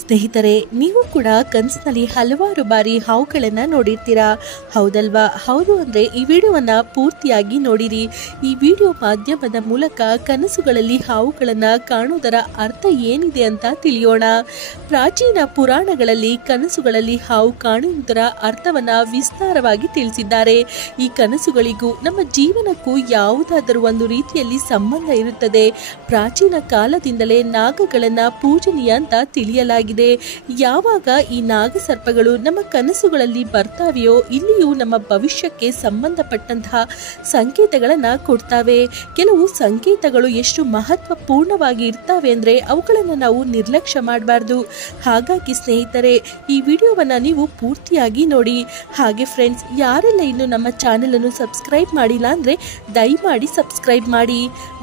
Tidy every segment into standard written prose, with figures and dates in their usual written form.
ಸ್ನೇಹಿತರೆ, ನೀವು ಕೂಡ ಕನಸಿನಲ್ಲಿ ಹಲವಾರು ಬಾರಿ ಹಾವುಗಳನ್ನ ನೋಡಿರ್ತೀರಾ, ಹೌದಲ್ವಾ? ಹೌದು ಅಂದ್ರೆ ಈ ವಿಡಿಯೋವನ್ನ ಪೂರ್ತಿಯಾಗಿ ನೋಡಿರಿ. ಈ ವಿಡಿಯೋ ಮಾಧ್ಯಮದ ಮೂಲಕ ಕನಸುಗಳಲ್ಲಿ ಹಾವುಗಳನ್ನ ಕಾಣುವುದರ ಅರ್ಥ ಏನಿದೆ ಅಂತ ತಿಳಿಯೋಣ. ಪ್ರಾಚೀನ ಪುರಾಣಗಳಲ್ಲಿ ಕನಸುಗಳಲ್ಲಿ ಹಾವು ಕಾಣುವುದರ ಅರ್ಥವನ್ನ ವಿಸ್ತಾರವಾಗಿ ತಿಳಿಸಿದ್ದಾರೆ. ಈ ಕನಸುಗಳಿಗೂ ನಮ್ಮ ಜೀವನಕ್ಕೂ ಯಾವುದಾದರೂ ಒಂದು ರೀತಿಯಲ್ಲಿ ಸಂಬಂಧ ಇರುತ್ತದೆ. ಪ್ರಾಚೀನ ಕಾಲದಿಂದಲೇ ನಾಗಗಳನ್ನ ಪೂಜನೀಯ ಅಂತ ತಿಳಿಯಲಾಗಿದೆ. ಯಾವಾಗ ಈ ನಾಗಸರ್ಪಗಳು ನಮ್ಮ ಕನಸುಗಳಲ್ಲಿ ಬರ್ತಾವೆಯೋ ಇಲ್ಲಿಯೂ ನಮ್ಮ ಭವಿಷ್ಯಕ್ಕೆ ಸಂಬಂಧಪಟ್ಟಂತಹ ಸಂಕೇತಗಳನ್ನ ಕೊಡ್ತಾವೆ. ಕೆಲವು ಸಂಕೇತಗಳು ಎಷ್ಟು ಮಹತ್ವಪೂರ್ಣವಾಗಿ ಇರ್ತವೆ ಅಂದ್ರೆ ಅವುಗಳನ್ನ ನಾವು ನಿರ್ಲಕ್ಷ್ಯ ಮಾಡಬಾರ್ದು. ಹಾಗಾಗಿ ಸ್ನೇಹಿತರೆ, ಈ ವಿಡಿಯೋವನ್ನ ನೀವು ಪೂರ್ತಿಯಾಗಿ ನೋಡಿ. ಹಾಗೆ ಫ್ರೆಂಡ್ಸ್, ಯಾರೆಲ್ಲ ಇನ್ನು ನಮ್ಮ ಚಾನೆಲ್ ಅನ್ನು ಸಬ್ಸ್ಕ್ರೈಬ್ ಮಾಡಿಲ್ಲ ಅಂದ್ರೆ ದಯಮಾಡಿ ಸಬ್ಸ್ಕ್ರೈಬ್ ಮಾಡಿ.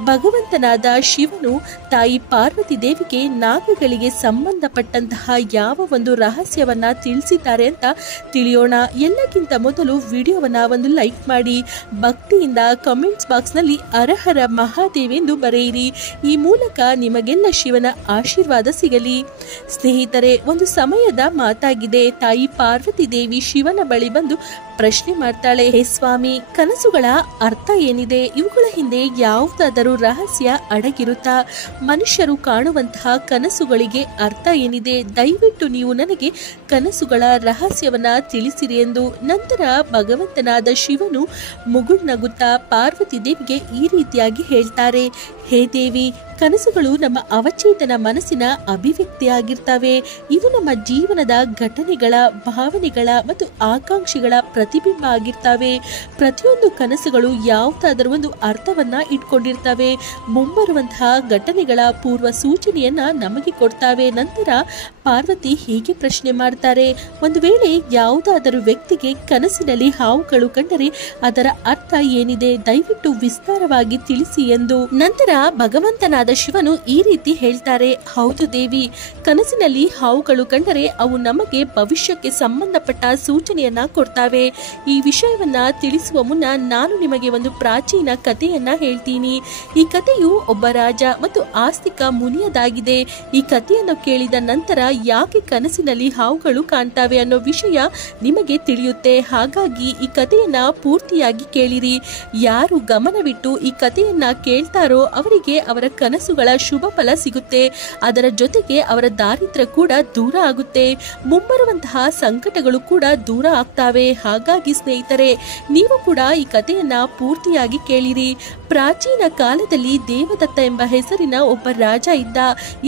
ಭಗವಂತನಾದ ಶಿವನು ತಾಯಿ ಪಾರ್ವತಿ ದೇವಿಗೆ ನಾಗಗಳಿಗೆ ಸಂಬಂಧಪಟ್ಟಂತಹ ಯಾವ ಒಂದು ರಹಸ್ಯವನ್ನ ತಿಳಿಸಿದ್ದಾರೆ ಅಂತ ತಿಳಿಯೋಣ. ಎಲ್ಲಕ್ಕಿಂತ ಮೊದಲು ವಿಡಿಯೋವನ್ನ ಒಂದು ಲೈಕ್ ಮಾಡಿ, ಭಕ್ತಿಯಿಂದ ಕಮೆಂಟ್ಸ್ ಬಾಕ್ಸ್ ನಲ್ಲಿ ಹರಹರ ಮಹಾದೇವ್ ಎಂದು ಬರೆಯಿರಿ. ಈ ಮೂಲಕ ನಿಮಗೆಲ್ಲ ಶಿವನ ಆಶೀರ್ವಾದ ಸಿಗಲಿ. ಸ್ನೇಹಿತರೆ, ಒಂದು ಸಮಯದ ಮಾತಾಗಿದೆ. ತಾಯಿ ಪಾರ್ವತಿ ದೇವಿ ಶಿವನ ಬಳಿ ಬಂದು ಪ್ರಶ್ನೆ ಮಾಡ್ತಾಳೆ, ಹೇ ಸ್ವಾಮಿ, ಕನಸುಗಳ ಅರ್ಥ ಏನಿದೆ? ಇವುಗಳ ಹಿಂದೆ ಯಾವುದಾದರೂ ರಹಸ್ಯ ಅಡಗಿರುತ್ತಾ? ಮನುಷ್ಯರು ಕಾಣುವಂತಹ ಕನಸುಗಳಿಗೆ ಅರ್ಥ ಏನಿದೆ? ದಯವಿಟ್ಟು ನೀವು ನನಗೆ ಕನಸುಗಳ ರಹಸ್ಯವನ್ನ ತಿಳಿಸಿರಿ ಎಂದು. ನಂತರ ಭಗವಂತನಾದ ಶಿವನು ಮುಗುಳ್ನಗುತ್ತಾ ಪಾರ್ವತಿ ದೇವಿಗೆ ಈ ರೀತಿಯಾಗಿ ಹೇಳ್ತಾರೆ, ಹೇ ದೇವಿ, ಕನಸುಗಳು ನಮ್ಮ ಅವಚೇತನ ಮನಸ್ಸಿನ ಅಭಿವ್ಯಕ್ತಿಯಾಗಿರ್ತವೆ. ಇವು ನಮ್ಮ ಜೀವನದ ಘಟನೆಗಳ, ಭಾವನೆಗಳ ಮತ್ತು ಆಕಾಂಕ್ಷೆಗಳ ಪ್ರತಿಬಿಂಬ ಆಗಿರ್ತವೆ. ಪ್ರತಿಯೊಂದು ಕನಸುಗಳು ಯಾವುದಾದರೂ ಒಂದು ಅರ್ಥವನ್ನ ಇಟ್ಕೊಂಡಿರ್ತವೆ. ಮುಂಬರುವಂತಹ ಘಟನೆಗಳ ಪೂರ್ವ ಸೂಚನೆಯನ್ನ ನಮಗೆ ಕೊಡ್ತವೆ. ನಂತರ ಪಾರ್ವತಿ ಹೀಗೆ ಪ್ರಶ್ನೆ ಮಾಡ್ತಾರೆ, ಒಂದು ವೇಳೆ ಯಾವುದಾದರೂ ವ್ಯಕ್ತಿಗೆ ಕನಸಿನಲ್ಲಿ ಹಾವುಗಳು ಕಂಡರೆ ಅದರ ಅರ್ಥ ಏನಿದೆ? ದಯವಿಟ್ಟು ವಿಸ್ತಾರವಾಗಿ ತಿಳಿಸಿ ಎಂದು. ನಂತರ ಭಗವಂತನಾದ ಶಿವನು ಈ ರೀತಿ ಹೇಳ್ತಾರೆ, ಹೌದು ದೇವಿ, ಕನಸಿನಲ್ಲಿ ಹಾವುಗಳು ಕಂಡರೆ ಅವು ನಮಗೆ ಭವಿಷ್ಯಕ್ಕೆ ಸಂಬಂಧಪಟ್ಟ ಸೂಚನೆಯನ್ನ ಕೊಡ್ತಾವೆ. ಈ ವಿಷಯವನ್ನ ತಿಳಿಸುವ ಮುನ್ನ ನಾನು ನಿಮಗೆ ಒಂದು ಪ್ರಾಚೀನ ಕಥೆಯನ್ನ ಹೇಳ್ತೀನಿ. ಈ ಕಥೆಯು ಒಬ್ಬ ರಾಜ ಮತ್ತು ಆಸ್ತಿಕ ಮುನಿಯದಾಗಿದೆ. ಈ ಕಥೆಯನ್ನು ಕೇಳಿದ ನಂತರ ಯಾಕೆ ಕನಸಿನಲ್ಲಿ ಹಾವುಗಳು ಕಾಣ್ತಾವೆ ಅನ್ನೋ ವಿಷಯ ನಿಮಗೆ ತಿಳಿಯುತ್ತೆ. ಹಾಗಾಗಿ ಈ ಕಥೆಯನ್ನ ಪೂರ್ತಿಯಾಗಿ ಕೇಳಿರಿ. ಯಾರು ಗಮನವಿಟ್ಟು ಈ ಕಥೆಯನ್ನ ಕೇಳ್ತಾರೋ ಅವರಿಗೆ ಅವರ ಕನಸುಗಳ ಶುಭ ಫಲ ಸಿಗುತ್ತೆ. ಅದರ ಜೊತೆಗೆ ಅವರ ದಾರಿದ್ರ್ಯ ಕೂಡ ದೂರ ಆಗುತ್ತೆ. ಮುಂಬರುವಂತಹ ಸಂಕಟಗಳು ಕೂಡ ದೂರ ಆಗ್ತಾವೆ. ಹಾಗಾಗಿ ಸ್ನೇಹಿತರೆ, ನೀವು ಕೂಡ ಈ ಕಥೆಯನ್ನ ಪೂರ್ತಿಯಾಗಿ ಕೇಳಿರಿ. ಪ್ರಾಚೀನ ಕಾಲದಲ್ಲಿ ದೇವದತ್ತ ಎಂಬ ಹೆಸರಿನ ಒಬ್ಬ ರಾಜ ಇದ್ದ.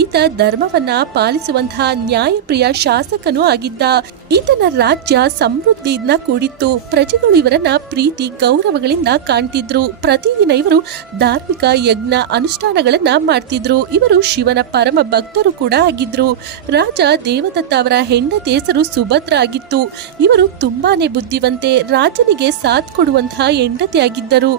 ಈತ ಧರ್ಮವನ್ನ ಪಾಲಿಸುವಂತಹ ನ್ಯಾಯಪ್ರಿಯ ಶಾಸಕನೂ ಆಗಿದ್ದ. ಈತನ ರಾಜ್ಯ ಸಮೃದ್ಧಿಯಿಂದ ಕೂಡಿತ್ತು. ಪ್ರಜೆಗಳು ಇವರನ್ನ ಪ್ರೀತಿ ಗೌರವಗಳಿಂದ ಕಾಣ್ತಿದ್ರು. ಪ್ರತಿದಿನ ಇವರು ಧಾರ್ಮಿಕ ಯಜ್ಞ ಅನುಷ್ಠಾನಗಳನ್ನ ಮಾಡ್ತಿದ್ರು. ಇವರು ಶಿವನ ಪರಮ ಭಕ್ತರು ಕೂಡ ಆಗಿದ್ರು. ರಾಜ ದೇವದತ್ತ ಅವರ ಹೆಂಡತಿ ಹೆಸರು ಸುಭದ್ರ ಆಗಿತ್ತು. ಇವರು ತುಂಬಾನೇ ಬುದ್ಧಿವಂತೆ, ರಾಜನಿಗೆ ಸಾಥ್ ಕೊಡುವಂತಹ ಹೆಂಡತಿ ಆಗಿದ್ದರು.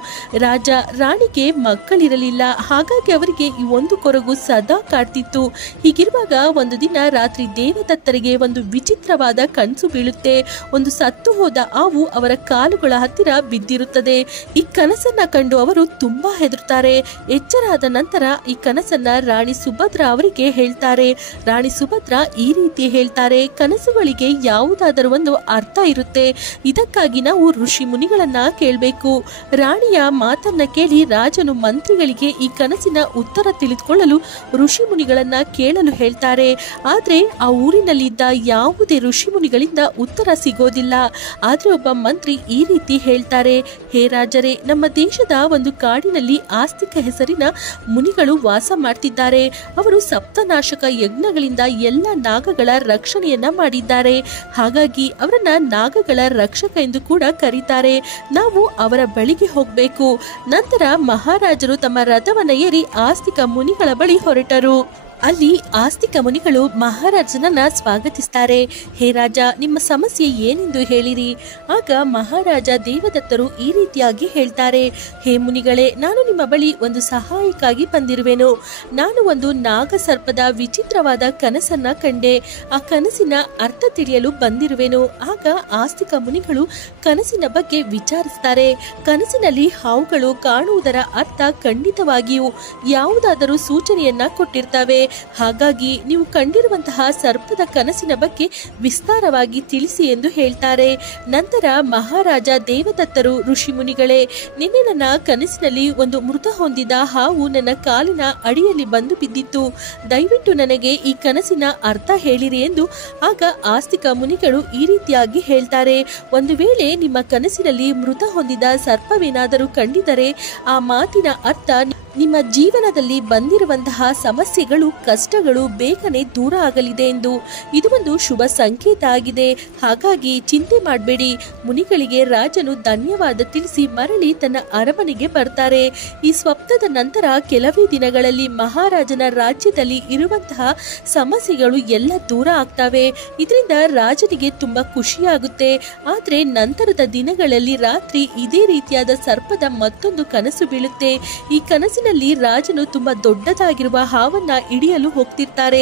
ರಾಜ ರಾಣಿಗೆ ಮಕ್ಕಳಿರಲಿಲ್ಲ. ಹಾಗಾಗಿ ಅವರಿಗೆ ಈ ಒಂದು ಕೊರಗು ಸದಾ ಕಾಡ್ತಿತ್ತು. ಹೀಗಿರುವಾಗ ಒಂದು ದಿನ ರಾತ್ರಿ ದೇವದತ್ತರಿಗೆ ಒಂದು ವಿಚಿತ್ರವಾದ ಕನಸು ಬೀಳುತ್ತೆ. ಒಂದು ಸತ್ತು ಹೋದ ಹಾವು ಅವರ ಕಾಲುಗಳ ಹತ್ತಿರ ಬಿದ್ದಿರುತ್ತದೆ. ಈ ಕನಸನ್ನ ಕಂಡು ಅವರು ತುಂಬಾ ಹೆದರುತ್ತಾರೆ. ಎಚ್ಚರಾದ ನಂತರ ಈ ಕನಸನ್ನ ರಾಣಿ ಸುಭದ್ರ ಅವರಿಗೆ ಹೇಳ್ತಾರೆ. ರಾಣಿ ಸುಭದ್ರ ಈ ರೀತಿ ಹೇಳ್ತಾರೆ, ಕನಸುಗಳಿಗೆ ಯಾವುದಾದರೂ ಒಂದು ಅರ್ಥ ಇರುತ್ತೆ. ಇದಕ್ಕಾಗಿ ನಾವು ಋಷಿ ಮುನಿಗಳನ್ನ ಕೇಳಬೇಕು. ರಾಣಿಯ ಮಾತನ್ನ ಕೇಳಿ ರಾಜನು ಮಂತ್ರಿಗಳಿಗೆ ಈ ಕನಸಿನ ಉತ್ತರ ತಿಳಿದುಕೊಳ್ಳಲು ಋಷಿ ಮುನಿಗಳನ್ನ ಕೇಳಲು ಹೇಳ್ತಾರೆ. ಆದ್ರೆ ಆ ಊರಿನಲ್ಲಿದ್ದ ಯಾವುದೇ ಋಷಿ ಮುನಿಗಳಿಂದ ಉತ್ತರ ಸಿಗೋದಿಲ್ಲ. ಆದ್ರೆ ಒಬ್ಬ ಮಂತ್ರಿ ಈ ರೀತಿ ಹೇಳ್ತಾರೆ, ಹೇ ರಾಜರೇ, ನಮ್ಮ ದೇಶದ ಒಂದು ಕಾಡಿನಲ್ಲಿ ಆಸ್ತಿಕ ಹೆಸರಿನ ಮುನಿಗಳು ವಾಸ ಮಾಡ್ತಿದ್ದಾರೆ. ಅವರು ಸಪ್ತನಾಶಕ ಯಜ್ಞಗಳಿಂದ ಎಲ್ಲ ನಾಗಗಳ ರಕ್ಷಣೆಯನ್ನ ಮಾಡಿದ್ದಾರೆ. ಹಾಗಾಗಿ ಅವರನ್ನ ನಾಗಗಳ ರಕ್ಷಕ ಎಂದು ಕೂಡ ಕರೀತಾರೆ. ನಾವು ಅವರ ಬಳಿಗೆ ಹೋಗ್ಬೇಕು. ನಂತರ ಮಹಾರಾಜರು ತಮ್ಮ ರಥವನ್ನ ಏರಿ ಆಸ್ತಿಕ ಮುನಿಗಳ ಬಳಿ ಹೊರಟರು. ಅಲ್ಲಿ ಆಸ್ತಿಕ ಮುನಿಗಳು ಮಹಾರಾಜನನ್ನ ಸ್ವಾಗತಿಸ್ತಾರೆ. ಹೇ ರಾಜ, ನಿಮ್ಮ ಸಮಸ್ಯೆ ಏನೆಂದು ಹೇಳಿರಿ. ಆಗ ಮಹಾರಾಜ ದೇವದತ್ತರು ಈ ರೀತಿಯಾಗಿ ಹೇಳ್ತಾರೆ, ಹೇ ಮುನಿಗಳೇ, ನಾನು ನಿಮ್ಮ ಬಳಿ ಒಂದು ಸಹಾಯಕ್ಕಾಗಿ ಬಂದಿರುವೆನು. ನಾನು ಒಂದು ನಾಗಸರ್ಪದ ವಿಚಿತ್ರವಾದ ಕನಸನ್ನ ಕಂಡೆ. ಆ ಕನಸಿನ ಅರ್ಥ ತಿಳಿಯಲು ಬಂದಿರುವೆನು. ಆಗ ಆಸ್ತಿಕ ಮುನಿಗಳು ಕನಸಿನ ಬಗ್ಗೆ ವಿಚಾರಿಸ್ತಾರೆ. ಕನಸಿನಲ್ಲಿ ಹಾವುಗಳು ಕಾಣುವುದರ ಅರ್ಥ ಖಂಡಿತವಾಗಿಯೂ ಯಾವುದಾದರೂ ಸೂಚನೆಯನ್ನ ಕೊಟ್ಟಿರ್ತವೆ. ಹಾಗಾಗಿ ನೀವು ಕಂಡಿರುವಂತಹ ಸರ್ಪದ ಕನಸಿನ ಬಗ್ಗೆ ವಿಸ್ತಾರವಾಗಿ ತಿಳಿಸಿ ಎಂದು ಹೇಳ್ತಾರೆ. ನಂತರ ಮಹಾರಾಜ ದೇವದತ್ತರು, ಋಷಿ ಮುನಿಗಳೇ, ನಿನ್ನೆ ನನ್ನ ಕನಸಿನಲ್ಲಿ ಒಂದು ಮೃತ ಹೊಂದಿದ ಹಾವು ನನ್ನ ಕಾಲಿನ ಅಡಿಯಲ್ಲಿ ಬಂದು ಬಿದ್ದಿತ್ತು. ದಯವಿಟ್ಟು ನನಗೆ ಈ ಕನಸಿನ ಅರ್ಥ ಹೇಳಿರಿ ಎಂದು ಆಗ ಆಸ್ತಿಕ ಮುನಿಗಳು ಈ ರೀತಿಯಾಗಿ ಹೇಳ್ತಾರೆ. ಒಂದು ವೇಳೆ ನಿಮ್ಮ ಕನಸಿನಲ್ಲಿ ಮೃತ ಹೊಂದಿದ ಸರ್ಪವೇನಾದರೂ ಕಂಡಿದ್ದರೆ ಆ ಮಾತಿನ ಅರ್ಥ ನಿಮ್ಮ ಜೀವನದಲ್ಲಿ ಬಂದಿರುವಂತಹ ಸಮಸ್ಯೆಗಳು, ಕಷ್ಟಗಳು ಬೇಗನೆ ದೂರ ಆಗಲಿದೆ ಎಂದು. ಇದು ಒಂದು ಶುಭ ಸಂಕೇತ ಆಗಿದೆ. ಹಾಗಾಗಿ ಚಿಂತೆ ಮಾಡಬೇಡಿ. ಮುನಿಗಳಿಗೆ ರಾಜನು ಧನ್ಯವಾದ ತಿಳಿಸಿ ಮರಳಿ ತನ್ನ ಅರಮನೆಗೆ ಬರ್ತಾರೆ. ಈ ಸ್ವಪ್ನದ ನಂತರ ಕೆಲವೇ ದಿನಗಳಲ್ಲಿ ಮಹಾರಾಜನ ರಾಜ್ಯದಲ್ಲಿ ಇರುವಂತಹ ಸಮಸ್ಯೆಗಳು ಎಲ್ಲ ದೂರ ಆಗ್ತವೆ. ಇದರಿಂದ ರಾಜನಿಗೆ ತುಂಬಾ ಖುಷಿಯಾಗುತ್ತೆ. ಆದ್ರೆ ನಂತರದ ದಿನಗಳಲ್ಲಿ ರಾತ್ರಿ ಇದೇ ರೀತಿಯಾದ ಸರ್ಪದ ಮತ್ತೊಂದು ಕನಸು ಬೀಳುತ್ತೆ. ಈ ಕನಸಿನ ರಾಜನು ತುಂಬಾ ದೊಡ್ಡದಾಗಿರುವ ಹಾವನ್ನ ಹಿಡಿಯಲು ಹೋಗ್ತಿರ್ತಾರೆ.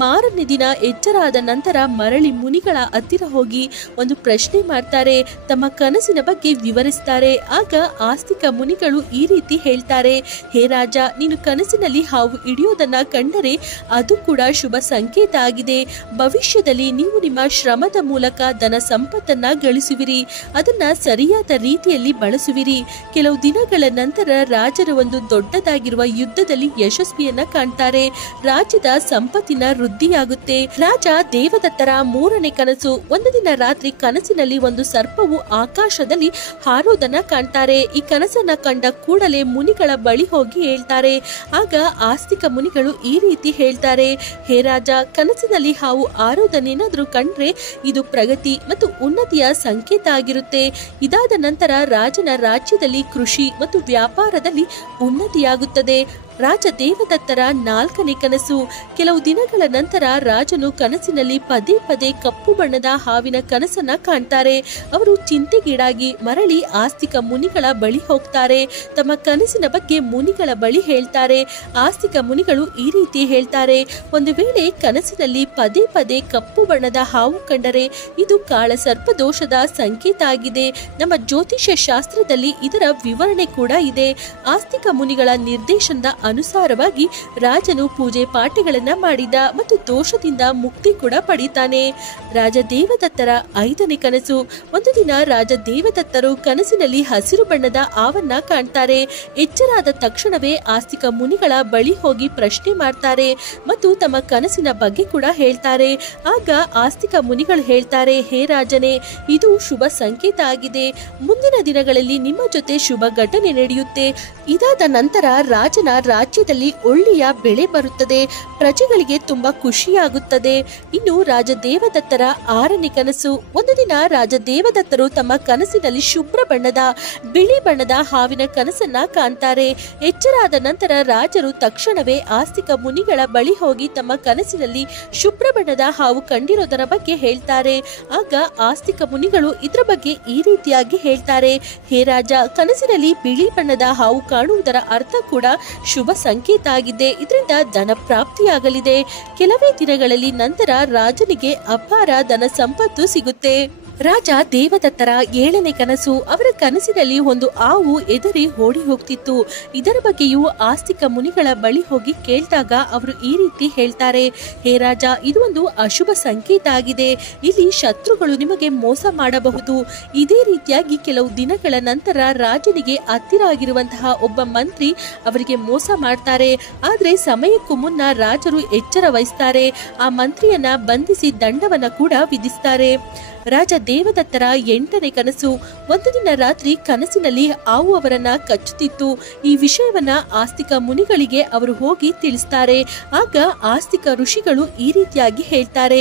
ಮಾರನೇ ದಿನ ಎಚ್ಚರಾದ ನಂತರ ಮರಳಿ ಮುನಿಗಳ ಹತ್ತಿರ ಹೋಗಿ ಒಂದು ಪ್ರಶ್ನೆ ಮಾಡ್ತಾರೆ. ತಮ್ಮ ಕನಸಿನ ಬಗ್ಗೆ ವಿವರಿಸ್ತಾರೆ. ಆಗ ಆಸ್ತಿಕ ಮುನಿಗಳು ಈ ರೀತಿ ಹೇಳ್ತಾರೆ, ಹೇ ರಾಜ, ನೀನು ಕನಸಿನಲ್ಲಿ ಹಾವು ಹಿಡಿಯೋದನ್ನ ಕಂಡರೆ ಅದು ಕೂಡ ಶುಭ ಸಂಕೇತ ಆಗಿದೆ. ಭವಿಷ್ಯದಲ್ಲಿ ನೀವು ನಿಮ್ಮ ಶ್ರಮದ ಮೂಲಕ ಧನ ಸಂಪತ್ತನ್ನ ಗಳಿಸುವಿರಿ. ಅದನ್ನ ಸರಿಯಾದ ರೀತಿಯಲ್ಲಿ ಬಳಸುವಿರಿ. ಕೆಲವು ದಿನಗಳ ನಂತರ ರಾಜರ ಒಂದು ದೊಡ್ಡದಾಗಿರುವ ಯುದ್ಧದಲ್ಲಿ ಯಶಸ್ವಿಯನ್ನ ಕಾಣ್ತಾರೆ. ರಾಜ್ಯದ ಸಂಪತ್ತಿನ ವೃದ್ಧಿಯಾಗುತ್ತೆ. ರಾಜ ದೇವದತ್ತರ ಮೂರನೇ ಕನಸು. ಒಂದು ದಿನ ರಾತ್ರಿ ಕನಸಿನಲ್ಲಿ ಒಂದು ಸರ್ಪವು ಆಕಾಶದಲ್ಲಿ ಹಾರೋದನ್ನ ಕಾಣ್ತಾರೆ. ಈ ಕನಸನ್ನ ಕಂಡ ಕೂಡಲೇ ಮುನಿಗಳ ಬಳಿ ಹೋಗಿ ಹೇಳ್ತಾರೆ. ಆಗ ಆಸ್ತಿಕ ಮುನಿಗಳು ಈ ರೀತಿ ಹೇಳ್ತಾರೆ, ಹೇ ರಾಜ, ಕನಸಿನಲ್ಲಿ ಹಾವು ಹಾರೋದನ್ನೇನಾದ್ರೂ ಕಂಡ್ರೆ ಇದು ಪ್ರಗತಿ ಮತ್ತು ಉನ್ನತಿಯ ಸಂಕೇತ ಆಗಿರುತ್ತೆ. ಇದಾದ ನಂತರ ರಾಜನ ರಾಜ್ಯದಲ್ಲಿ ಕೃಷಿ ಮತ್ತು ವ್ಯಾಪಾರದಲ್ಲಿ ಉನ್ನತಿಯಾಗುತ್ತದೆ. ರಾಜ ದೇವದತ್ತರ ನಾಲ್ಕನೇ ಕನಸು. ಕೆಲವು ದಿನಗಳ ನಂತರ ರಾಜನು ಕನಸಿನಲ್ಲಿ ಪದೇ ಪದೇ ಕಪ್ಪು ಬಣ್ಣದ ಹಾವಿನ ಕನಸನ್ನ ಕಾಣ್ತಾರೆ. ಅವರು ಚಿಂತೆಗೀಡಾಗಿ ಮರಳಿ ಆಸ್ತಿಕ ಮುನಿಗಳ ಬಳಿ ಹೋಗ್ತಾರೆ. ತಮ್ಮ ಕನಸಿನ ಬಗ್ಗೆ ಮುನಿಗಳ ಬಳಿ ಹೇಳ್ತಾರೆ. ಆಸ್ತಿಕ ಮುನಿಗಳು ಈ ರೀತಿ ಹೇಳ್ತಾರೆ, ಒಂದು ವೇಳೆ ಕನಸಿನಲ್ಲಿ ಪದೇ ಪದೇ ಕಪ್ಪು ಬಣ್ಣದ ಹಾವು ಕಂಡರೆ ಇದು ಕಾಳ ಸರ್ಪ ದೋಷದ ಸಂಕೇತ ಆಗಿದೆ. ನಮ್ಮ ಜ್ಯೋತಿಷ್ಯ ಶಾಸ್ತ್ರದಲ್ಲಿ ಇದರ ವಿವರಣೆ ಕೂಡ ಇದೆ. ಆಸ್ತಿಕ ಮುನಿಗಳ ನಿರ್ದೇಶನದ ಅನುಸಾರವಾಗಿ ರಾಜನು ಪೂಜೆ ಪಾಠಗಳನ್ನ ಮಾಡಿದ ಮತ್ತು ದೋಷದಿಂದ ಮುಕ್ತಿ ಕೂಡ ಪಡಿತಾನೆ. ರಾಜ ದೇವದತ್ತರ ಐದನೇ ಕನಸು. ಒಂದು ದಿನ ರಾಜ ದೇವದತ್ತರು ಕನಸಿನಲ್ಲಿ ಹಸಿರು ಬಣ್ಣದ ಹಾವನ್ನ ಕಾಣ್ತಾರೆ. ಎಚ್ಚರಾದ ತಕ್ಷಣವೇ ಆಸ್ತಿಕ ಮುನಿಗಳ ಬಳಿ ಹೋಗಿ ಪ್ರಶ್ನೆ ಮಾಡ್ತಾರೆ ಮತ್ತು ತಮ್ಮ ಕನಸಿನ ಬಗ್ಗೆ ಕೂಡ ಹೇಳ್ತಾರೆ. ಆಗ ಆಸ್ತಿಕ ಮುನಿಗಳು ಹೇಳ್ತಾರೆ, ಹೇ ರಾಜನೇ, ಇದು ಶುಭ ಸಂಕೇತ ಆಗಿದೆ. ಮುಂದಿನ ದಿನಗಳಲ್ಲಿ ನಿಮ್ಮ ಜೊತೆ ಶುಭ ಘಟನೆ ನಡೆಯುತ್ತೆ. ಇದಾದ ನಂತರ ರಾಜನ ರಾಜ್ಯದಲ್ಲಿ ಒಳ್ಳೆಯ ಬೆಳೆ ಬರುತ್ತದೆ. ಪ್ರಜೆಗಳಿಗೆ ತುಂಬಾ ಖುಷಿಯಾಗುತ್ತದೆ. ಇನ್ನು ರಾಜ ದೇವದತ್ತರ ಆರನೇ ಕನಸು. ಒಂದು ದಿನ ರಾಜ ದೇವದತ್ತರು ತಮ್ಮ ಕನಸಿನಲ್ಲಿ ಶುಭ್ರ ಬಣ್ಣದ, ಬಿಳಿ ಬಣ್ಣದ ಹಾವಿನ ಕನಸನ್ನ ಕಾಣ್ತಾರೆ. ಎಚ್ಚರಾದ ನಂತರ ರಾಜರು ತಕ್ಷಣವೇ ಆಸ್ತಿಕ ಮುನಿಗಳ ಬಳಿ ಹೋಗಿ ತಮ್ಮ ಕನಸಿನಲ್ಲಿ ಶುಭ್ರ ಬಣ್ಣದ ಹಾವು ಕಂಡಿರೋದರ ಬಗ್ಗೆ ಹೇಳ್ತಾರೆ. ಆಗ ಆಸ್ತಿಕ ಮುನಿಗಳು ಇದರ ಬಗ್ಗೆ ಈ ರೀತಿಯಾಗಿ ಹೇಳ್ತಾರೆ, ಹೇ ರಾಜ, ಕನಸಿನಲ್ಲಿ ಬಿಳಿ ಬಣ್ಣದ ಹಾವು ಕಾಣುವುದರ ಅರ್ಥ ಕೂಡ ಶುಭ ಸಂಕೇತ ಆಗಿದೆ. ಇದರಿಂದ ಧನ ಪ್ರಾಪ್ತಿಯಾಗಲಿದೆ. ಕೆಲವೇ ದಿನಗಳಲ್ಲಿ ನಂತರ ರಾಜನಿಗೆ ಅಪಾರ ಧನ ಸಂಪತ್ತು ಸಿಗುತ್ತೆ. ರಾಜ ದೇವದತ್ತರ ಏಳನೇ ಕನಸು. ಅವರ ಕನಸಿನಲ್ಲಿ ಒಂದು ಹಾವು ಎದುರಿ ಓಡಿ ಹೋಗ್ತಿತ್ತು. ಇದರ ಬಗ್ಗೆಯೂ ಆಸ್ತಿಕ ಮುನಿಗಳ ಬಳಿ ಹೋಗಿ ಕೇಳಿದಾಗ ಅವರು ಈ ರೀತಿ ಹೇಳ್ತಾರೆ, ಹೇ ರಾಜ, ಇದು ಒಂದು ಅಶುಭ ಸಂಕೇತ ಆಗಿದೆ. ಇಲ್ಲಿ ಶತ್ರುಗಳು ನಿಮಗೆ ಮೋಸ ಮಾಡಬಹುದು. ಇದೇ ರೀತಿಯಾಗಿ ಕೆಲವು ದಿನಗಳ ನಂತರ ರಾಜನಿಗೆ ಹತ್ತಿರ ಆಗಿರುವಂತಹ ಒಬ್ಬ ಮಂತ್ರಿ ಅವರಿಗೆ ಮೋಸ ಮಾಡ್ತಾರೆ. ಆದ್ರೆ ಸಮಯಕ್ಕೂ ಮುನ್ನ ರಾಜರು ಎಚ್ಚರ ವಹಿಸ್ತಾರೆ. ಆ ಮಂತ್ರಿಯನ್ನ ಬಂಧಿಸಿ ದಂಡವನ್ನ ಕೂಡ ವಿಧಿಸ್ತಾರೆ. ರಾಜ ದೇವದತ್ತರ ಎಂಟನೇ ಕನಸು. ಒಂದು ದಿನ ರಾತ್ರಿ ಕನಸಿನಲ್ಲಿ ಹಾವು ಅವರನ್ನ ಕಚ್ಚುತ್ತಿತ್ತು. ಈ ವಿಷಯವನ್ನ ಆಸ್ತಿಕ ಮುನಿಗಳಿಗೆ ಅವರು ಹೋಗಿ ತಿಳಿಸ್ತಾರೆ. ಆಗ ಆಸ್ತಿಕ ಋಷಿಗಳು ಈ ರೀತಿಯಾಗಿ ಹೇಳ್ತಾರೆ,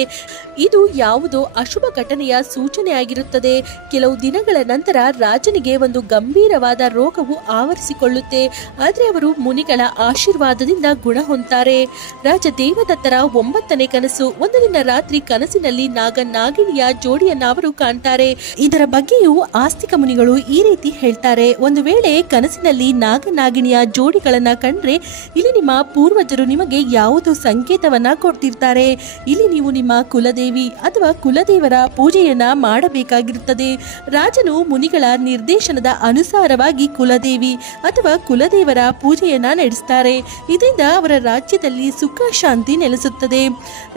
ಇದು ಯಾವುದೋ ಅಶುಭ ಘಟನೆಯ ಸೂಚನೆ ಆಗಿರುತ್ತದೆ. ಕೆಲವು ದಿನಗಳ ನಂತರ ರಾಜನಿಗೆ ಒಂದು ಗಂಭೀರವಾದ ರೋಗವು ಆವರಿಸಿಕೊಳ್ಳುತ್ತೆ. ಆದ್ರೆ ಅವರು ಮುನಿಗಳ ಆಶೀರ್ವಾದದಿಂದ ಗುಣ ಹೊಂತಾರೆ. ರಾಜ ದೇವದತ್ತರ ಒಂಬತ್ತನೇ ಕನಸು. ಒಂದು ದಿನ ರಾತ್ರಿ ಕನಸಿನಲ್ಲಿ ನಾಗ ನಾಗಿಣಿಯ ಜೋಡಿಯನ್ನ ಅವರು ಕಾಣ್ತಾರೆ. ಇದರ ಬಗ್ಗೆಯೂ ಆಸ್ತಿಕ ಆಸ್ತಿಕ ಮುನಿಗಳು ಈ ರೀತಿ ಹೇಳ್ತಾರೆ, ಒಂದು ವೇಳೆ ಕನಸಿನಲ್ಲಿ ನಾಗನಾಗಿಣಿಯ ಜೋಡಿಗಳನ್ನ ಕಂಡ್ರೆ ಇಲ್ಲಿ ನಿಮ್ಮ ಪೂರ್ವಜರು ನಿಮಗೆ ಯಾವುದೋ ಸಂಕೇತವನ್ನ ಕೊಡ್ತಿರ್ತಾರೆ. ಇಲ್ಲಿ ನೀವು ನಿಮ್ಮ ಕುಲದೇವಿ ಅಥವಾ ಕುಲದೇವರ ಪೂಜೆಯನ್ನ ಮಾಡಬೇಕಾಗಿರುತ್ತದೆ. ರಾಜನು ಮುನಿಗಳ ನಿರ್ದೇಶನದ ಅನುಸಾರವಾಗಿ ಕುಲದೇವಿ ಅಥವಾ ಕುಲದೇವರ ಪೂಜೆಯನ್ನ ನಡೆಸ್ತಾರೆ. ಇದರಿಂದ ಅವರ ರಾಜ್ಯದಲ್ಲಿ ಸುಖ ಶಾಂತಿ ನೆಲೆಸುತ್ತದೆ.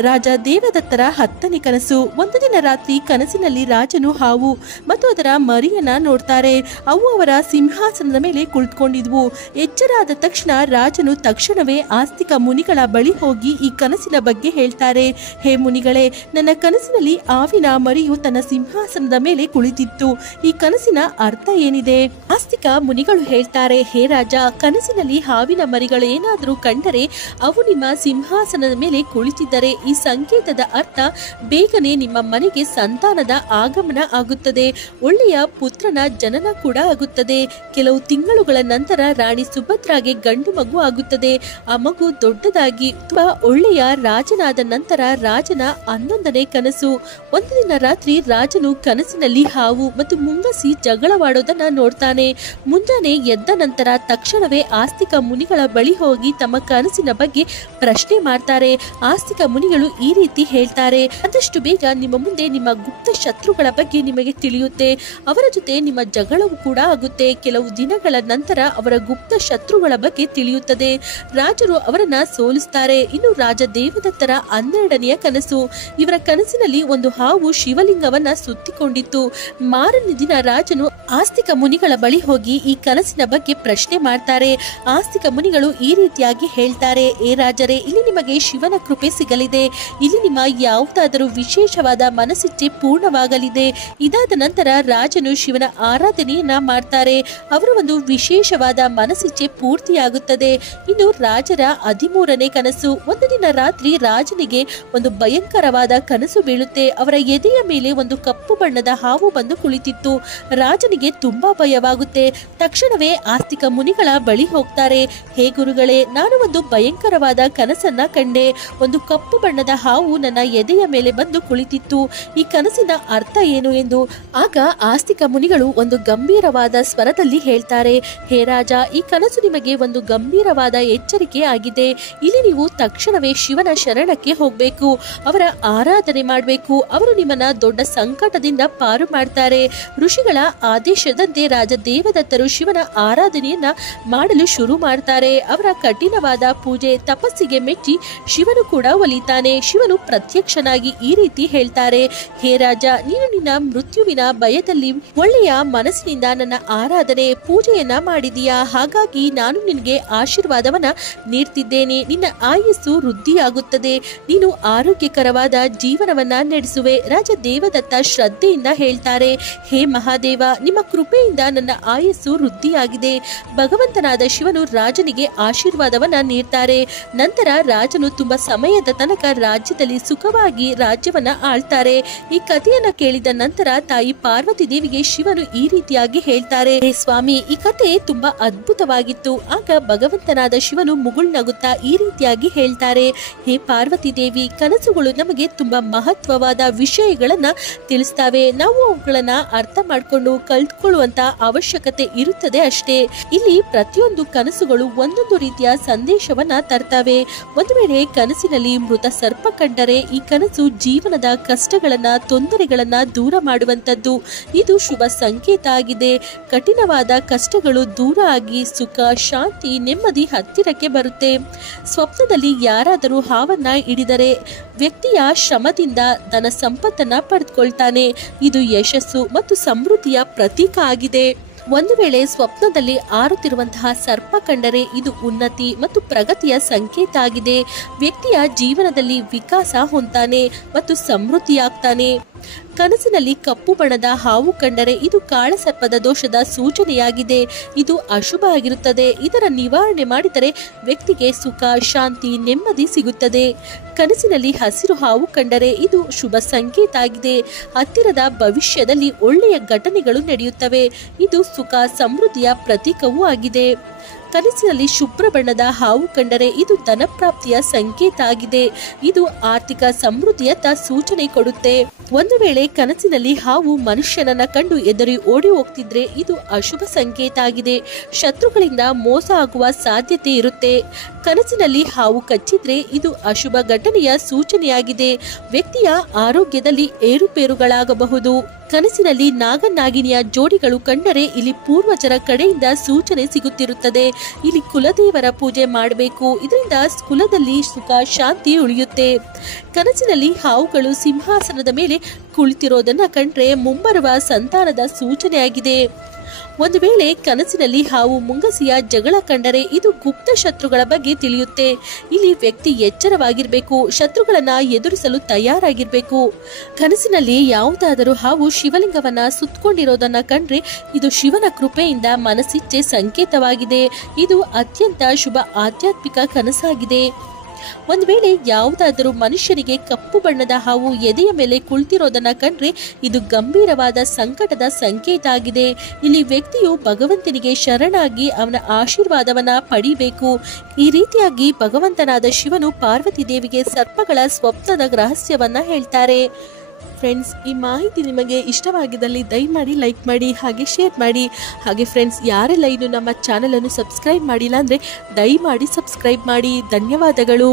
ರಾಜ ದೇವದತ್ತರ 10ನೇ ಕನಸು. ಒಂದು ದಿನ ರಾತ್ರಿ ಕನಸಿನಲ್ಲಿ ರಾಜನು ಹಾವು ಮತ್ತು ಅದರ ಮರಿಯನ್ನ ನೋಡ್ತಾರೆ. ಅವು ಅವರ ಸಿಂಹಾಸನದ ಮೇಲೆ ಕುಳಿತುಕೊಂಡಿದ್ವು. ಎಚ್ಚರಾದ ತಕ್ಷಣ ರಾಜನು ತಕ್ಷಣವೇ ಆಸ್ತಿಕ ಮುನಿಗಳ ಬಳಿ ಹೋಗಿ ಈ ಕನಸಿನ ಬಗ್ಗೆ ಹೇಳ್ತಾರೆ. ಹೇ ಮುನಿಗಳೇ, ನನ್ನ ಕನಸಿನಲ್ಲಿ ಹಾವಿನ ಮರಿಯು ತನ್ನ ಸಿಂಹಾಸನದ ಮೇಲೆ ಕುಳಿತಿತ್ತು. ಈ ಕನಸಿನ ಅರ್ಥ ಏನಿದೆ? ಆಸ್ತಿಕ ಮುನಿಗಳು ಹೇಳ್ತಾರೆ, ಹೇ ರಾಜ, ಕನಸಿನಲ್ಲಿ ಹಾವಿನ ಮರಿಗಳು ಏನಾದರೂ ಕಂಡರೆ ಅವು ನಿಮ್ಮ ಸಿಂಹಾಸನದ ಮೇಲೆ ಕುಳಿತಿದ್ದರೆ ಈ ಸಂಕೇತದ ಅರ್ಥ ಬೇಗನೆ ನಿಮ್ಮ ಮನೆಗೆ ಸಂತಾನದ ಆಗಮನ ಆಗುತ್ತದೆ, ಒಳ್ಳೆಯ ಪುತ್ರನ ಜನನ ಕೂಡ ಆಗುತ್ತದೆ. ಕೆಲವು ತಿಂಗಳುಗಳ ನಂತರ ರಾಣಿ ಸುಭದ್ರಾಗೆ ಗಂಡು ಮಗು ಆಗುತ್ತದೆ. ಆ ಮಗು ದೊಡ್ಡದಾಗಿ ತುಂಬಾ ಒಳ್ಳೆಯ ರಾಜನಾದ ನಂತರ ರಾಜನ 11ನೇ ಕನಸು. ಒಂದು ದಿನ ರಾತ್ರಿ ರಾಜನು ಕನಸಿನಲ್ಲಿ ಹಾವು ಮತ್ತು ಮುಂಗಸಿ ಜಗಳವಾಡೋದನ್ನ ನೋಡ್ತಾನೆ. ಮುಂಜಾನೆ ಎದ್ದ ನಂತರ ತಕ್ಷಣವೇ ಆಸ್ತಿಕ ಮುನಿಗಳ ಬಳಿ ಹೋಗಿ ತಮ್ಮ ಕನಸಿನ ಬಗ್ಗೆ ಪ್ರಶ್ನೆ ಮಾಡ್ತಾರೆ. ಆಸ್ತಿಕ ಮುನಿಗಳು ಈ ರೀತಿ ಹೇಳ್ತಾರೆ, ಆದಷ್ಟು ಬೇಗ ನಿಮ್ಮ ಮುಂದೆ ನಿಮ್ಮ ಗುಪ್ತ ಶತ್ರುಗಳ ಬಗ್ಗೆ ನಿಮಗೆ ತಿಳಿಯುತ್ತೆ. ಅವರ ಜೊತೆ ನಿಮ್ಮ ಜಗಳವು ಕೂಡ ಆಗುತ್ತೆ. ಕೆಲವು ದಿನಗಳ ನಂತರ ಅವರ ಗುಪ್ತ ಶತ್ರುಗಳ ಬಗ್ಗೆ ತಿಳಿಯುತ್ತದೆ. ರಾಜರು ಅವರನ್ನ ಸೋಲಿಸ್ತಾರೆ. ಇನ್ನು ರಾಜ ದೇವದತ್ತರ 12ನೆಯ ಕನಸು. ಇವರ ಕನಸಿನಲ್ಲಿ ಒಂದು ಹಾವು ಶಿವಲಿಂಗವನ್ನ ಸುತ್ತಿಕೊಂಡಿತ್ತು. ಮಾರನೇ ದಿನ ರಾಜನು ಆಸ್ತಿಕ ಮುನಿಗಳ ಬಳಿ ಹೋಗಿ ಈ ಕನಸಿನ ಬಗ್ಗೆ ಪ್ರಶ್ನೆ ಮಾಡ್ತಾರೆ. ಆಸ್ತಿಕ ಮುನಿಗಳು ಈ ರೀತಿಯಾಗಿ ಹೇಳ್ತಾರೆ, ಏ ರಾಜರೇ, ಇಲ್ಲಿ ನಿಮಗೆ ಶಿವನ ಕೃಪೆ ಸಿಗಲಿದೆ. ಇಲ್ಲಿ ನಿಮ್ಮ ಯಾವುದಾದರೂ ವಿಶೇಷವಾದ ಮನಸ್ಸಿಚ್ಛೆ ಪೂರ್ಣವಾಗಲಿದೆ. ಇದಾದ ನಂತರ ರಾಜನು ಶಿವನ ಆರಾಧನೆಯನ್ನ ಮಾಡ್ತಾರೆ. ಅವರ ಒಂದು ವಿಶೇಷವಾದ ಮನಸ್ಸಿಚ್ಛೆ ಪೂರ್ತಿಯಾಗುತ್ತದೆ. ಇನ್ನು ರಾಜರ 13ನೇ ಕನಸು. ಒಂದು ದಿನ ರಾತ್ರಿ ರಾಜನಿಗೆ ಒಂದು ಭಯಂಕರವಾದ ಕನಸು ಬೀಳುತ್ತೆ. ಅವರ ಎದೆಯ ಮೇಲೆ ಒಂದು ಕಪ್ಪು ಬಣ್ಣದ ಹಾವು ಬಂದು ಕುಳಿತಿತ್ತು. ರಾಜನಿಗೆ ತುಂಬಾ ಭಯವಾಗುತ್ತೆ. ತಕ್ಷಣವೇ ಆಸ್ತಿಕ ಮುನಿಗಳ ಬಳಿ ಹೋಗ್ತಾರೆ. ಹೇ ಗುರುಗಳೇ, ನಾನು ಒಂದು ಭಯಂಕರವಾದ ಕನಸನ್ನ ಕಂಡೆ. ಒಂದು ಕಪ್ಪು ಬಣ್ಣದ ಹಾವು ನನ್ನ ಎದೆಯ ಮೇಲೆ ಬಂದು ಕುಳಿತಿತ್ತು. ಈ ಕನಸಿನ ಅರ್ಥ ಏನು ಎಂದು. ಆಗ ಆಸ್ತಿಕ ಮುನಿಗಳು ಒಂದು ಗಂಭೀರವಾದ ಸ್ವರದಲ್ಲಿ ಹೇಳ್ತಾರೆ, ಹೇ ರಾಜ, ಈ ಕನಸು ನಿಮಗೆ ಒಂದು ಗಂಭೀರವಾದ ಎಚ್ಚರಿಕೆ ಆಗಿದೆ. ಇಲ್ಲಿ ನೀವು ತಕ್ಷಣವೇ ಶಿವನ ಶರಣಕ್ಕೆ ಹೋಗ್ಬೇಕು, ಅವರ ಆರಾಧನೆ ಮಾಡಬೇಕು. ಅವರು ನಿಮ್ಮನ್ನ ದೊಡ್ಡ ಸಂಕಟದಿಂದ ಪಾರು ಮಾಡ್ತಾರೆ. ಋಷಿಗಳ ಆದೇಶದಂತೆ ರಾಜ ದೇವದತ್ತರು ಶಿವನ ಆರಾಧನೆಯನ್ನ ಮಾಡಲು ಶುರು ಮಾಡ್ತಾರೆ. ಅವರ ಕಠಿಣವಾದ ಪೂಜೆ ತಪಸ್ಸಿಗೆ ಮೆಚ್ಚಿ ಶಿವನು ಕೂಡ ಒಲಿತಾನೆ. ಶಿವನು ಪ್ರತ್ಯಕ್ಷನಾಗಿ ಈ ರೀತಿ ಹೇಳ್ತಾರೆ, ಹೇ ರಾಜ, ನೀನು ನಿನ್ನ ಮೃತ್ಯುವಿನ ಭಯದಲ್ಲಿ ಒಳ್ಳೆಯ ಮನಸ್ಸಿನಿಂದ ನನ್ನ ಆರಾಧನೆ ಪೂಜೆಯನ್ನ ಮಾಡಿದೀಯಾ. ಹಾಗಾಗಿ ನಾನು ನಿನಗೆ ಆಶೀರ್ವಾದವನ್ನ ನೀಡ್ತಿದ್ದೇನೆ. ನಿನ್ನ ಆಯಸ್ಸು ವೃದ್ಧಿಯಾಗುತ್ತದೆ. ನೀನು ಆರೋಗ್ಯಕರವಾದ ಜೀವನವನ್ನ ನಡೆಸುವೆ. ರಾಜ ದೇವದತ್ತ ಶ್ರದ್ಧೆಯಿಂದ ಹೇಳ್ತಾರೆ, ಹೇ ಮಹಾದೇವ, ನಿಮ್ಮ ಕೃಪೆಯಿಂದ ನನ್ನ ಆಯಸ್ಸು ವೃದ್ಧಿಯಾಗಿದೆ. ಭಗವಂತನಾದ ಶಿವನು ರಾಜನಿಗೆ ಆಶೀರ್ವಾದವನ್ನ ನೀಡ್ತಾರೆ. ನಂತರ ರಾಜನು ತುಂಬಾ ಸಮಯದ ತನಕ ರಾಜ್ಯದಲ್ಲಿ ಸುಖವಾಗಿ ರಾಜ್ಯವನ್ನ ಆಳ್ತಾರೆ. ಈ ಕಥೆಯನ್ನ ಕೇಳಿದ ನಂತರ ತಾಯಿ ಪಾರ್ವತಿ ದೇವಿಗೆ ಶಿವನು ಈ ರೀತಿಯಾಗಿ ಹೇಳ್ತಾರೆ, ಹೇ ಸ್ವಾಮಿ, ಈ ಕಥೆ ತುಂಬಾ ಅದ್ಭುತವಾಗಿತ್ತು. ಆಗ ಭಗವಂತನಾದ ಶಿವನು ಮುಗುಳ್ನಗುತ್ತಾ ಈ ರೀತಿಯಾಗಿ ಹೇಳ್ತಾರೆ, ಹೇ ಪಾರ್ವತಿ ದೇವಿ, ಕನಸುಗಳು ನಮಗೆ ತುಂಬಾ ಮಹತ್ವವಾದ ವಿಷಯಗಳನ್ನ ತಿಳಿಸ್ತವೆ. ನಾವು ಅವುಗಳನ್ನ ಅರ್ಥ ಮಾಡ್ಕೊಂಡು ಕಲ್ತ್ಕೊಳ್ಳುವಂತ ಅವಶ್ಯಕತೆ ಇರುತ್ತದೆ ಅಷ್ಟೇ. ಇಲ್ಲಿ ಪ್ರತಿಯೊಂದು ಕನಸುಗಳು ಒಂದೊಂದು ರೀತಿಯ ಸಂದೇಶವನ್ನ ತರ್ತವೆ. ಒಂದು ವೇಳೆ ಕನಸಿನಲ್ಲಿ ಮೃತ ಸರ್ಪ ಕಂಡರೆ ಈ ಕನಸು ಜೀವನದ ಕಷ್ಟಗಳನ್ನ ತೊಂದರೆಗಳನ್ನ ದೂರ ಮಾಡುವಂತದ್ದು. ಇದು ಶುಭ ಸಂಕೇತ ಆಗಿದೆ. ಕಠಿಣವಾದ ಕಷ್ಟಗಳು ದೂರ ಆಗಿ ಸುಖ, ಶಾಂತಿ, ನೆಮ್ಮದಿ ಹತ್ತಿರಕ್ಕೆ ಬರುತ್ತೆ. ಸ್ವಪ್ನದಲ್ಲಿ ಯಾರಾದರೂ ಹಾವನ್ನ ಹಿಡಿದರೆ ವ್ಯಕ್ತಿಯ ಶ್ರಮದಿಂದ ಧನ ಸಂಪತ್ತನ್ನ ಪಡೆದುಕೊಳ್ತಾನೆ. ಇದು ಯಶಸ್ಸು ಮತ್ತು ಸಮೃದ್ಧಿಯ ಪ್ರತೀಕ ಆಗಿದೆ. ಒಂದು ವೇಳೆ ಸ್ವಪ್ನದಲ್ಲಿ ಆರುತ್ತಿರುವಂತಹ ಸರ್ಪ ಕಂಡರೆ ಇದು ಉನ್ನತಿ ಮತ್ತು ಪ್ರಗತಿಯ ಸಂಕೇತ ಆಗಿದೆ. ವ್ಯಕ್ತಿಯ ಜೀವನದಲ್ಲಿ ವಿಕಾಸ ಹೊಂದ್ತಾನೆ ಮತ್ತು ಸಮೃದ್ಧಿಯಾಗ್ತಾನೆ. ಕನಸಿನಲ್ಲಿ ಕಪ್ಪು ಬಣ್ಣದ ಹಾವು ಕಂಡರೆ ಇದು ಕಾಳಸರ್ಪದ ದೋಷದ ಸೂಚನೆಯಾಗಿದೆ. ಇದು ಅಶುಭ ಆಗಿರುತ್ತದೆ. ಇದರ ನಿವಾರಣೆ ಮಾಡಿದರೆ ವ್ಯಕ್ತಿಗೆ ಸುಖ, ಶಾಂತಿ, ನೆಮ್ಮದಿ ಸಿಗುತ್ತದೆ. ಕನಸಿನಲ್ಲಿ ಹಸಿರು ಹಾವು ಕಂಡರೆ ಇದು ಶುಭ ಸಂಕೇತ ಆಗಿದೆ. ಹತ್ತಿರದ ಭವಿಷ್ಯದಲ್ಲಿ ಒಳ್ಳೆಯ ಘಟನೆಗಳು ನಡೆಯುತ್ತವೆ. ಇದು ಸುಖ, ಸಮೃದ್ಧಿಯ ಪ್ರತೀಕವೂ ಆಗಿದೆ. ಕನಸಿನಲ್ಲಿ ಶುಭ್ರ ಬಣ್ಣದ ಹಾವು ಕಂಡರೆ ಇದು ಧನಪ್ರಾಪ್ತಿಯ ಸಂಕೇತ ಆಗಿದೆ. ಇದು ಆರ್ಥಿಕ ಸಮೃದ್ಧಿಯತ್ತ ಸೂಚನೆ ಕೊಡುತ್ತೆ. ಒಂದು ವೇಳೆ ಕನಸಿನಲ್ಲಿ ಹಾವು ಮನುಷ್ಯನನ್ನ ಕಂಡು ಎದುರಿ ಓಡಿ ಹೋಗ್ತಿದ್ರೆ ಇದು ಅಶುಭ ಸಂಕೇತ ಆಗಿದೆ. ಶತ್ರುಗಳಿಂದ ಮೋಸ ಆಗುವ ಸಾಧ್ಯತೆ ಇರುತ್ತೆ. ಕನಸಿನಲ್ಲಿ ಹಾವು ಕಚ್ಚಿದ್ರೆ ಇದು ಅಶುಭ ಘಟನೆಯ ಸೂಚನೆಯಾಗಿದೆ. ವ್ಯಕ್ತಿಯ ಆರೋಗ್ಯದಲ್ಲಿ ಏರುಪೇರುಗಳಾಗಬಹುದು. ಕನಸಿನಲ್ಲಿ ನಾಗನಾಗಿನಿಯ ಜೋಡಿಗಳು ಕಂಡರೆ ಇಲ್ಲಿ ಪೂರ್ವಜರ ಕಡೆಯಿಂದ ಸೂಚನೆ ಸಿಗುತ್ತಿರುತ್ತದೆ. ಇಲ್ಲಿ ಕುಲದೇವರ ಪೂಜೆ ಮಾಡಬೇಕು. ಇದರಿಂದ ಕುಲದಲ್ಲಿ ಸುಖ ಶಾಂತಿ ಉಳಿಯುತ್ತೆ. ಕನಸಿನಲ್ಲಿ ಹಾವುಗಳು ಸಿಂಹಾಸನದ ಮೇಲೆ ಕುಳಿತಿರೋದನ್ನ ಕಂಡ್ರೆ ಮುಂಬರುವ ಸಂತಾನದ ಸೂಚನೆಯಾಗಿದೆ. ಒಂದು ವೇಳೆ ಕನಸಿನಲ್ಲಿ ಹಾವು ಮುಂಗಸಿಯ ಜಗಳ ಕಂಡರೆ ಇದು ಗುಪ್ತ ಶತ್ರುಗಳ ಬಗ್ಗೆ ತಿಳಿಯುತ್ತೆ. ಇಲ್ಲಿ ವ್ಯಕ್ತಿ ಎಚ್ಚರವಾಗಿರಬೇಕು. ಶತ್ರುಗಳನ್ನ ಎದುರಿಸಲು ತಯಾರಾಗಿರ್ಬೇಕು. ಕನಸಿನಲ್ಲಿ ಯಾವುದಾದರೂ ಹಾವು ಶಿವಲಿಂಗವನ್ನ ಸುತ್ತಕೊಂಡಿರೋದನ್ನ ಕಂಡ್ರೆ ಇದು ಶಿವನ ಕೃಪೆಯಿಂದ ಮನಸ್ಸಿಚ್ಛೆ ಸಂಕೇತವಾಗಿದೆ. ಇದು ಅತ್ಯಂತ ಶುಭ ಆಧ್ಯಾತ್ಮಿಕ ಕನಸಾಗಿದೆ. ಒಂದು ವೇಳೆ ಯಾವುದಾದರೂ ಮನುಷ್ಯನಿಗೆ ಕಪ್ಪು ಬಣ್ಣದ ಹಾವು ಎದೆಯ ಮೇಲೆ ಕುಳಿತಿರೋದನ್ನ ಕಂಡ್ರೆ ಇದು ಗಂಭೀರವಾದ ಸಂಕಟದ ಸಂಕೇತ ಆಗಿದೆ. ಇಲ್ಲಿ ವ್ಯಕ್ತಿಯು ಭಗವಂತನಿಗೆ ಶರಣಾಗಿ ಅವನ ಆಶೀರ್ವಾದವನ್ನ ಪಡಿಬೇಕು. ಈ ರೀತಿಯಾಗಿ ಭಗವಂತನಾದ ಶಿವನು ಪಾರ್ವತಿ ದೇವಿಗೆ ಸರ್ಪಗಳ ಸ್ವಪ್ನದ ರಹಸ್ಯವನ್ನ ಹೇಳ್ತಾರೆ. ಫ್ರೆಂಡ್ಸ್, ಈ ಮಾಹಿತಿ ನಿಮಗೆ ಇಷ್ಟವಾಗಿದ್ದಲ್ಲಿ ದಯಮಾಡಿ ಲೈಕ್ ಮಾಡಿ ಹಾಗೆ ಶೇರ್ ಮಾಡಿ. ಹಾಗೆ ಫ್ರೆಂಡ್ಸ್, ಯಾರೆಲ್ಲ ಇನ್ನು ನಮ್ಮ ಚಾನಲನ್ನು ಸಬ್ಸ್ಕ್ರೈಬ್ ಮಾಡಿಲ್ಲ ಅಂದರೆ ದಯಮಾಡಿ ಸಬ್ಸ್ಕ್ರೈಬ್ ಮಾಡಿ. ಧನ್ಯವಾದಗಳು.